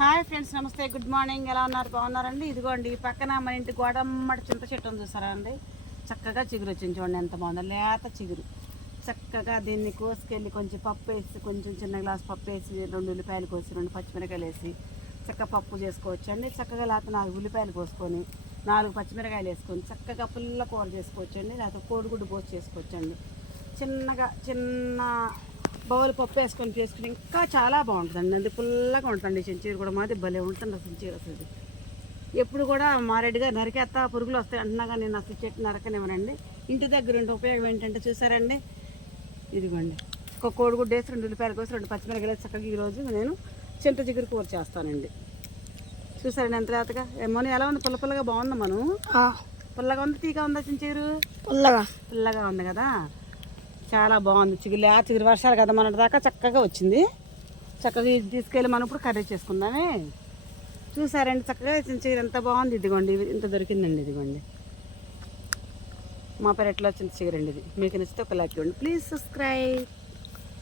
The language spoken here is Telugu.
హాయ్ ఫ్రెండ్స్, నమస్తే, గుడ్ మార్నింగ్. ఎలా ఉన్నారు? బాగున్నారండి? ఇదిగోండి పక్కన మన ఇంటి గోడమ్మటి చింత చెట్టు ఉంది, చూసారా అండి? చక్కగా చిగురు వచ్చింది, చూడండి ఎంత బాగుందో, లేత చిగురు. చక్కగా దీన్ని కోసుకెళ్ళి కొంచెం పప్పు వేసి, కొంచెం చిన్న గ్లాస్ పప్పు వేసి, 2 ఉల్లిపాయలు కోసి, 2 పచ్చిమిరకాయలు వేసి చక్కగా పప్పు చేసుకోవచ్చు అండి. చక్కగా లేకపోతే 4 ఉల్లిపాయలు కోసుకొని 4 పచ్చిమిరకాయలు వేసుకొని చక్కగా పుల్ల కూర చేసుకోవచ్చు అండి. లేకపోతే కోడిగుడ్డు పోసి చేసుకోవచ్చు అండి. చిన్న బౌల్ పప్పు వేసుకొని చేసుకుని ఇంకా చాలా బాగుంటుందండి. అది పుల్లగా ఉంటుంది. చెంచీరు కూడా మాది భలే ఉంటుంది అసలు. చెంచీరు అసలు ఎప్పుడు కూడా మారెడ్డిగా నరికేస్తా, పురుగులు వస్తాయి అంటున్నా కానీ నేను అసలు చెట్టు నరకనివ్వనండి. ఇంటి దగ్గర ఉంటే ఉపయోగం ఏంటంటే చూసారండి, ఇదిగోండి ఒక కోడిగుడ్డు వేసి 2 ఉల్లిపాయలు కోసి 2 పచ్చిమిరకాయలు వేసి చక్కగా ఈరోజు నేను చింత చిగురు కూర చేస్తానండి. చూసారండి ఎంత లేతగా ఏమో. ఎలా ఉంది? పుల్లగా బాగుంది. మనం పుల్లగా ఉంది, తీగా ఉందా? చించీరు పుల్లగా ఉంది కదా, చాలా బాగుంది. చిగురు వర్షాలు కదా మన దాకా చక్కగా వచ్చింది. చక్కగా ఇది తీసుకెళ్ళి మనం ఇప్పుడు కర్రీ చేసుకుందామే. చూసారండి చక్కగా చింతచిగురు ఎంత బాగుంది. ఇదిగోండి ఇంత దొరికిందండి. ఇదిగోండి మా పెరట్లో చింతచిగురండి. ఇది మీకు నచ్చితే ఒక లైక్ ఇవ్వండి. Please subscribe.